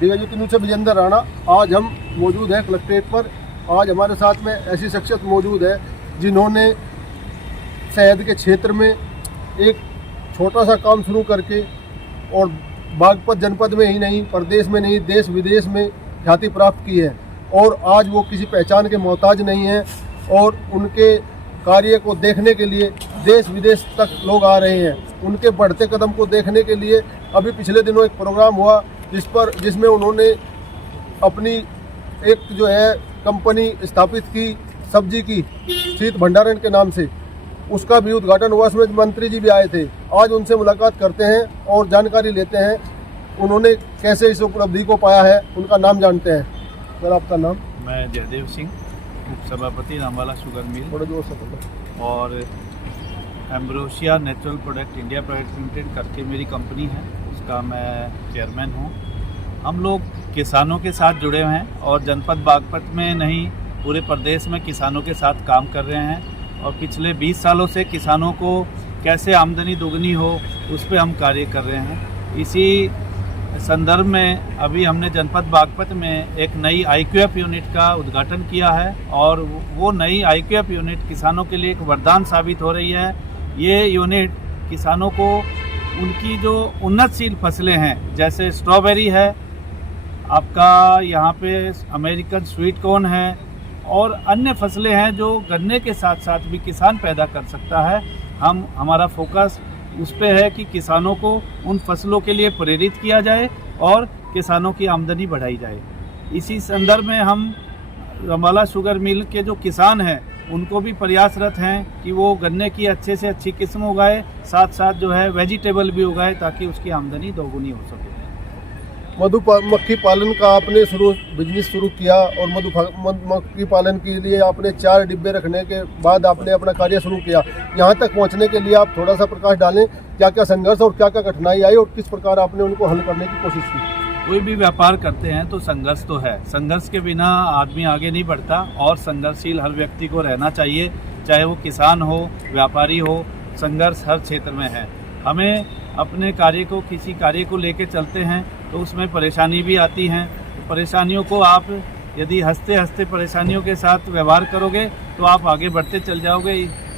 डीवाईजी news से विजेंद्र राणा। आज हम मौजूद हैं कलेक्ट्रेट पर। आज हमारे साथ में ऐसी शख्सियत मौजूद है जिन्होंने शहद के क्षेत्र में एक छोटा सा काम शुरू करके और बागपत जनपद में ही नहीं, प्रदेश में नहीं, देश विदेश में ख्याति प्राप्त की है। और आज वो किसी पहचान के मोहताज नहीं हैं और उनके कार्य को देखने के लिए देश विदेश तक लोग आ रहे हैं। उनके बढ़ते कदम को देखने के लिए अभी पिछले दिनों एक प्रोग्राम हुआ जिसमें उन्होंने अपनी एक जो है कंपनी स्थापित की सब्जी की, शीत भंडारण के नाम से, उसका भी उद्घाटन हुआ। उसमें मंत्री जी भी आए थे। आज उनसे मुलाकात करते हैं और जानकारी लेते हैं उन्होंने कैसे इस उपलब्धि को पाया है, उनका नाम जानते हैं। सर, आपका नाम? मैं जयदेव सिंह, उप सभापति रामवाला शुगर मिल, थोड़ा जोर से बोलो। और ambrosia natural product India private limited करके मेरी कंपनी है, उसका मैं चेयरमैन हूँ। हम लोग किसानों के साथ जुड़े हुए हैं और जनपद बागपत में नहीं, पूरे प्रदेश में किसानों के साथ काम कर रहे हैं। और पिछले 20 सालों से किसानों को कैसे आमदनी दोगुनी हो उस पर हम कार्य कर रहे हैं। इसी संदर्भ में अभी हमने जनपद बागपत में एक नई IQF यूनिट का उद्घाटन किया है और वो नई IQF यूनिट किसानों के लिए एक वरदान साबित हो रही है। ये यूनिट किसानों को उनकी जो उन्नतशील फसलें हैं, जैसे स्ट्रॉबेरी है, आपका यहाँ पे अमेरिकन स्वीट कॉर्न है और अन्य फसलें हैं जो गन्ने के साथ साथ भी किसान पैदा कर सकता है। हमारा फोकस उस पे है कि किसानों को उन फसलों के लिए प्रेरित किया जाए और किसानों की आमदनी बढ़ाई जाए। इसी संदर्भ में हम रामवाला शुगर मिल के जो किसान हैं उनको भी प्रयासरत हैं कि वो गन्ने की अच्छे से अच्छी किस्म उगाए, साथ साथ जो है वेजिटेबल भी उगाए ताकि उसकी आमदनी दोगुनी हो सके। मधुमक्खी पालन का आपने बिजनेस शुरू किया और मधुमक्खी पालन के लिए आपने 4 डिब्बे रखने के बाद आपने अपना कार्य शुरू किया। यहाँ तक पहुँचने के लिए आप थोड़ा सा प्रकाश डालें, क्या क्या संघर्ष और क्या क्या कठिनाई आई और किस प्रकार आपने उनको हल करने की कोशिश की? कोई भी व्यापार करते हैं तो संघर्ष तो है, संघर्ष के बिना आदमी आगे नहीं बढ़ता और संघर्षशील हर व्यक्ति को रहना चाहिए, चाहे वो किसान हो, व्यापारी हो। संघर्ष हर क्षेत्र में है। हमें अपने कार्य को, किसी कार्य को लेके चलते हैं तो उसमें परेशानी भी आती हैं। तो परेशानियों को आप यदि हंसते हंसते परेशानियों के साथ व्यवहार करोगे तो आप आगे बढ़ते चल जाओगे।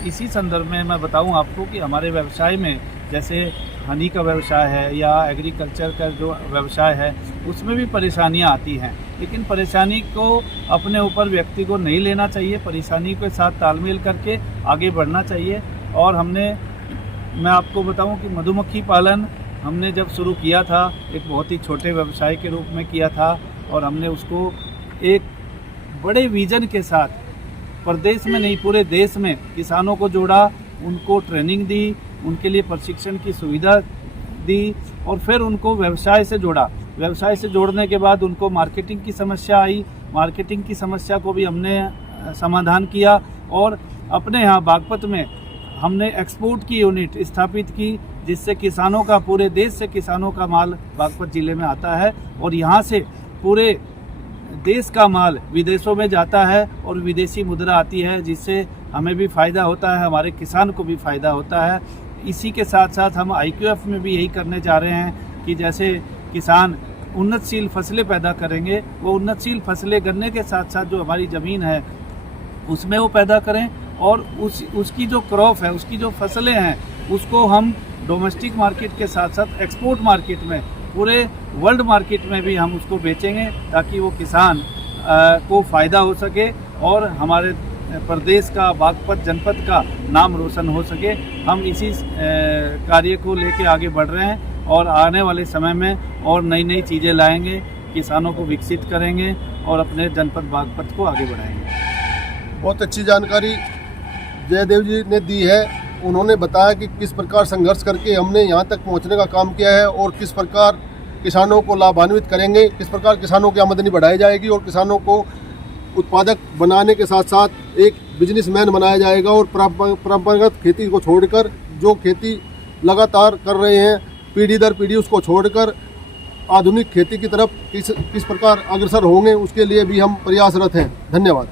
इसी संदर्भ में मैं बताऊं आपको कि हमारे व्यवसाय में जैसे हनी का व्यवसाय है या एग्रीकल्चर का जो व्यवसाय है उसमें भी परेशानियां आती हैं, लेकिन परेशानी को अपने ऊपर व्यक्ति को नहीं लेना चाहिए, परेशानी के साथ तालमेल करके आगे बढ़ना चाहिए। और मैं आपको बताऊं कि मधुमक्खी पालन हमने जब शुरू किया था एक बहुत ही छोटे व्यवसाय के रूप में किया था और हमने उसको एक बड़े विजन के साथ प्रदेश में नहीं पूरे देश में किसानों को जोड़ा, उनको ट्रेनिंग दी, उनके लिए प्रशिक्षण की सुविधा दी और फिर उनको व्यवसाय से जोड़ा। व्यवसाय से जोड़ने के बाद उनको मार्केटिंग की समस्या आई, मार्केटिंग की समस्या को भी हमने समाधान किया और अपने यहाँ बागपत में हमने एक्सपोर्ट की यूनिट स्थापित की, जिससे किसानों का, पूरे देश से किसानों का माल बागपत ज़िले में आता है और यहाँ से पूरे देश का माल विदेशों में जाता है और विदेशी मुद्रा आती है, जिससे हमें भी फ़ायदा होता है, हमारे किसान को भी फ़ायदा होता है। इसी के साथ साथ हम IQF में भी यही करने जा रहे हैं कि जैसे किसान उन्नतशील फसलें पैदा करेंगे, वो उन्नतशील फसलें गन्ने के साथ साथ जो हमारी ज़मीन है उसमें वो पैदा करें और उसकी जो क्रॉप है, उसकी जो फसलें हैं, उसको हम डोमेस्टिक मार्केट के साथ साथ एक्सपोर्ट मार्केट में, पूरे वर्ल्ड मार्केट में भी हम उसको बेचेंगे ताकि वो किसान को फ़ायदा हो सके और हमारे प्रदेश का, बागपत जनपद का नाम रोशन हो सके। हम इसी कार्य को लेके आगे बढ़ रहे हैं और आने वाले समय में और नई नई चीज़ें लाएंगे, किसानों को विकसित करेंगे और अपने जनपद बागपत को आगे बढ़ाएंगे। बहुत अच्छी जानकारी जयदेव जी ने दी है। उन्होंने बताया कि किस प्रकार संघर्ष करके हमने यहाँ तक पहुँचने का काम किया है और किस प्रकार किसानों को लाभान्वित करेंगे, किस प्रकार किसानों की आमदनी बढ़ाई जाएगी और किसानों को उत्पादक बनाने के साथ साथ एक बिजनेसमैन बनाया जाएगा और परंपरागत खेती को छोड़कर जो खेती लगातार कर रहे हैं पीढ़ी दर पीढ़ी, उसको छोड़कर आधुनिक खेती की तरफ किस प्रकार अग्रसर होंगे उसके लिए भी हम प्रयासरत हैं। धन्यवाद।